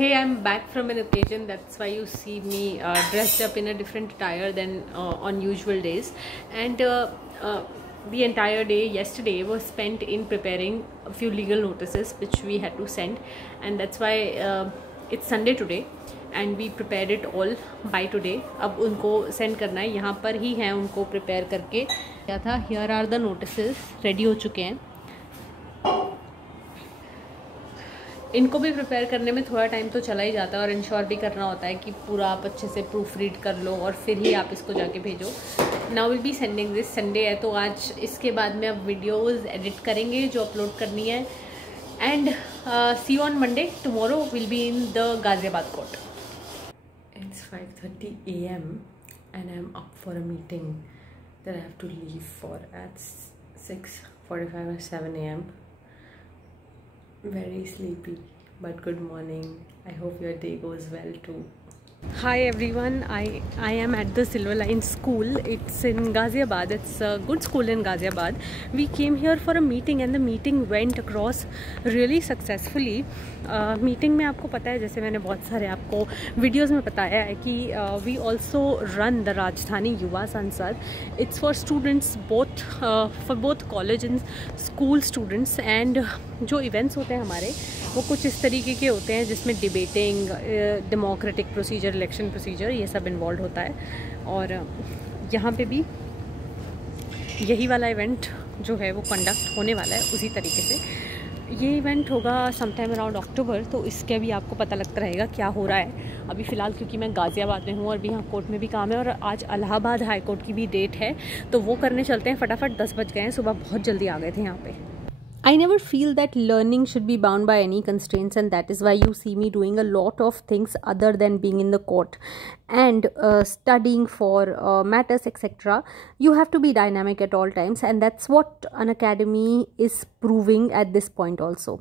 Hey, I'm back from an occasion. That's why you see me dressed up in a different attire than on usual days. And the entire day yesterday was spent in preparing a few legal notices which we had to send, and that's why it's Sunday today and we prepared it all by today. अब उनको send करना है, यहाँ पर ही हैं उनको prepare करके क्या था. Here are the notices, ready हो चुके हैं. इनको भी प्रिपेयर करने में थोड़ा टाइम तो चला ही जाता है और इंश्योर भी करना होता है कि पूरा आप अच्छे से प्रूफ रीड कर लो और फिर ही आप इसको जाके भेजो. Now will be sending this. Sunday है तो आज इसके बाद में अब वीडियोस एडिट करेंगे जो अपलोड करनी है. And see you on Monday. Tomorrow will be in the Ghaziabad court. It's 5:30 AM and I'm up for a meeting that I have to leave for at 6:45 or 7 AM. Very sleepy, but good morning. I hope your day goes well too. Hi everyone, I am at the Silver Line School. It's in Ghaziabad. It's a good school in Ghaziabad. We came here for a meeting and the meeting went across really successfully. Meeting में आपको पता है, जैसे मैंने बहुत सारे आपको videos में बताया है कि वी ऑल्सो रन द राजधानी युवा संसद. It's for students both, for both college and school students. And जो इवेंट्स होते हैं हमारे वो कुछ इस तरीके के होते हैं जिसमें debating, democratic procedure, election procedure, ये सब इन्वॉल्व होता है. और यहाँ पे भी यही वाला इवेंट जो है वो कंडक्ट होने वाला है उसी तरीके से. ये इवेंट होगा समटाइम अराउंड अक्टूबर, तो इसके भी आपको पता लगता रहेगा क्या हो रहा है. अभी फ़िलहाल क्योंकि मैं गाज़ियाबाद में हूँ और भी यहाँ कोर्ट में भी काम है और आज इलाहाबाद हाई कोर्ट की भी डेट है, तो वो करने चलते हैं. फटाफट 10 बज गए हैं, सुबह बहुत जल्दी आ गए थे यहाँ पे. I never feel that learning should be bound by any constraints, and that is why you see me doing a lot of things other than being in the court and studying for matters, etc. You have to be dynamic at all times, and that's what Unacademy is proving at this point also.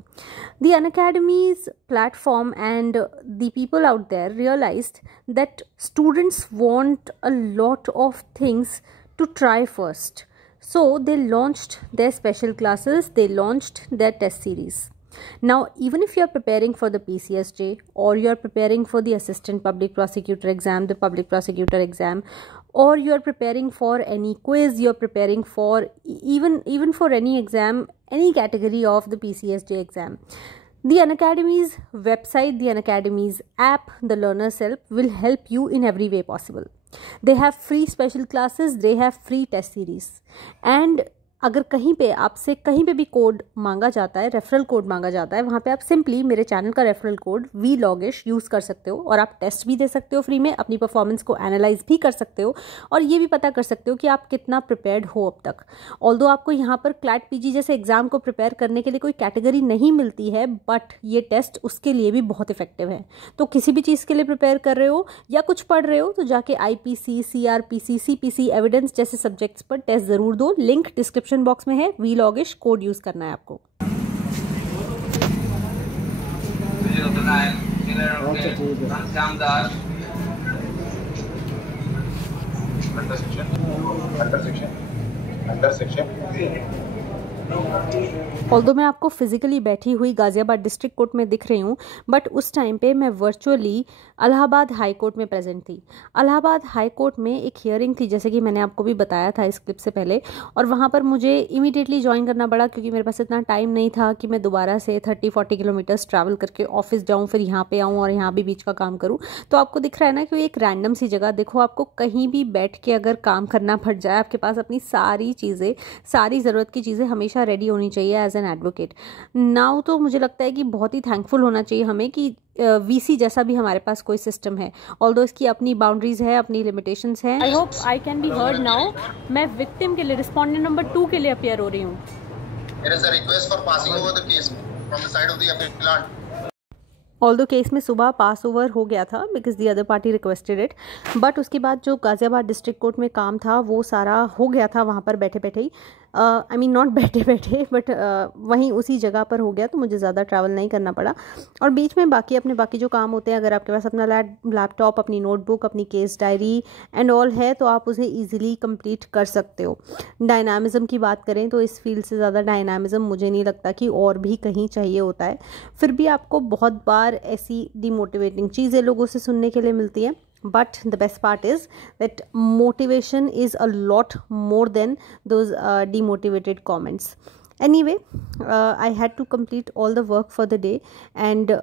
The Unacademy's platform and the people out there realized that students want a lot of things to try first. So they launched their special classes, they launched their test series. Now, even if you are preparing for the PCSJ or you are preparing for the Assistant Public Prosecutor exam, the Public Prosecutor exam, or you are preparing for any quiz, you are preparing for even for any exam, any category of the PCSJ exam, the Unacademy's website, the Unacademy's app, the Learner's Help will help you in every way possible. They have free special classes, they have free test series. And अगर कहीं पे आपसे कहीं पे भी code मांगा जाता है, रेफरल कोड मांगा जाता है, वहाँ पे आप सिंपली मेरे चैनल का रेफरल कोड VLOGish यूज़ कर सकते हो और आप टेस्ट भी दे सकते हो फ्री में, अपनी परफॉर्मेंस को एनालाइज भी कर सकते हो और ये भी पता कर सकते हो कि आप कितना प्रिपेयर्ड हो अब तक. ऑल्दो आपको यहाँ पर क्लैट PG जैसे एग्जाम को प्रिपेयर करने के लिए कोई कैटेगरी नहीं मिलती है, बट ये टेस्ट उसके लिए भी बहुत इफेक्टिव है. तो किसी भी चीज़ के लिए प्रिपेयर कर रहे हो या कुछ पढ़ रहे हो तो जाके IPC, CRPC, CPC, एविडेंस जैसे सब्जेक्ट्स पर टेस्ट ज़रूर दो. लिंक डिस्क्रिप्शन बॉक्स में है. VLOGish कोड यूज करना है आपको. ऑल्दो मैं आपको फिजिकली बैठी हुई गाज़ियाबाद डिस्ट्रिक्ट कोर्ट में दिख रही हूँ, बट उस टाइम पे मैं वर्चुअली इलाहाबाद हाई कोर्ट में प्रेजेंट थी. इलाहाबाद हाई कोर्ट में एक हियरिंग थी, जैसे कि मैंने आपको भी बताया था इस क्लिप से पहले, और वहाँ पर मुझे इमीडिएटली ज्वाइन करना पड़ा क्योंकि मेरे पास इतना टाइम नहीं था कि मैं दोबारा से 30-40 किलोमीटर्स ट्रैवल करके ऑफिस जाऊँ, फिर यहाँ पे आऊँ और यहाँ भी बीच का काम करूँ. तो आपको दिख रहा है ना कि एक रैंडम सी जगह. देखो, आपको कहीं भी बैठ के अगर काम करना पड़ जाए, आपके पास अपनी सारी चीज़ें, सारी ज़रूरत की चीज़ें हमेशा रेडी होनी चाहिए एज एन एडवोकेट. नाउ तो मुझे लगता है कि बहुत ही थैंकफुल होना चाहिए हमें कि VC जैसा भी हमारे पास कोई सिस्टम है. ऑल्दो इसकी अपनी बाउंड्रीज है, अपनी लिमिटेशंस है. I hope I can be heard now. मैं विक्टिम के लिए, रिस्पोंडेंट नंबर 2 के लिए अपीयर हो रही हूँ. It is a request for passing over the case from the side of the appellant. Although case में सुबह पास ओवर हो गया था because the other party requested it, but उसके बाद जो गाज़ियाबाद डिस्ट्रिक्ट कोर्ट में काम था वो सारा हो गया था वहाँ पर बैठे बैठे ही. आई मीन नॉट बैठे बैठे, बट वहीं उसी जगह पर हो गया, तो मुझे ज़्यादा ट्रैवल नहीं करना पड़ा। और बीच में बाकी जो काम होते हैं, अगर आपके पास अपना लैपटॉप, अपनी नोटबुक, अपनी केस डायरी एंड ऑल है, तो आप उसे ईजिली कंप्लीट कर सकते हो। डायनामिज़म की बात करें तो इस फील्ड से ज़्यादा डायनामिज़म मुझे नहीं लगता कि और भी कहीं चाहिए होता है। फिर भी आपको बहुत बार ऐसी डिमोटिवेटिंग चीज़ें लोगों से सुनने के लिए मिलती हैं, but the best part is that motivation is a lot more than those demotivated comments. Anyway, I had to complete all the work for the day, and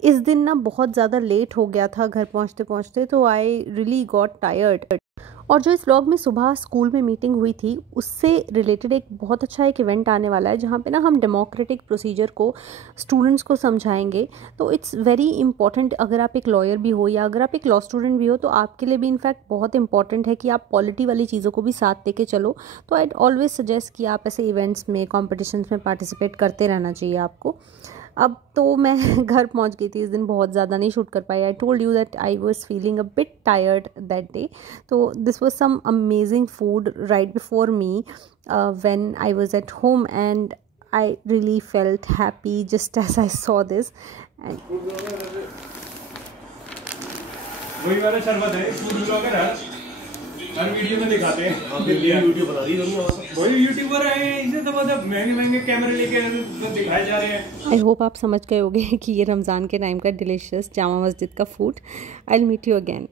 इस दिन ना बहुत ज़्यादा लेट हो गया था घर पहुँचते पहुँचते, तो आई रियली गॉट टायर्ड। और जो इस व्लॉग में सुबह स्कूल में मीटिंग हुई थी, उससे रिलेटेड एक बहुत अच्छा एक इवेंट आने वाला है, जहाँ पे ना हम डेमोक्रेटिक प्रोसीजर को स्टूडेंट्स को समझाएंगे। तो इट्स वेरी इंपॉर्टेंट, अगर आप एक लॉयर भी हो या अगर आप एक लॉ स्टूडेंट भी हो, तो आपके लिए भी इनफैक्ट बहुत इंपॉर्टेंट है कि आप पॉलिटी वाली चीज़ों को भी साथ लेके चलो। तो आई ऑलवेज सजेस्ट कि आप ऐसे इवेंट्स में, कॉम्पिटिशन्स में पार्टिसिपेट करते रहना चाहिए आपको। अब तो मैं घर पहुंच गई थी इस दिन, बहुत ज़्यादा नहीं शूट कर पाई। I told you that I was feeling a bit tired that day. तो this was some amazing food right before me when I was at home, and I really felt happy just as I saw this. And वही वाला शरबत है, food blogger है, हर video में दिखाते हैं। Video बना रही है, वही यूट्यूबर है, इसे तो मतलब महंगे कैमरे लेके तो दिखाए जा रहे हैं। आई होप आप समझ गए होंगे कि ये रमज़ान के टाइम का डिलीशियस जामा मस्जिद का फूड। I will meet you again.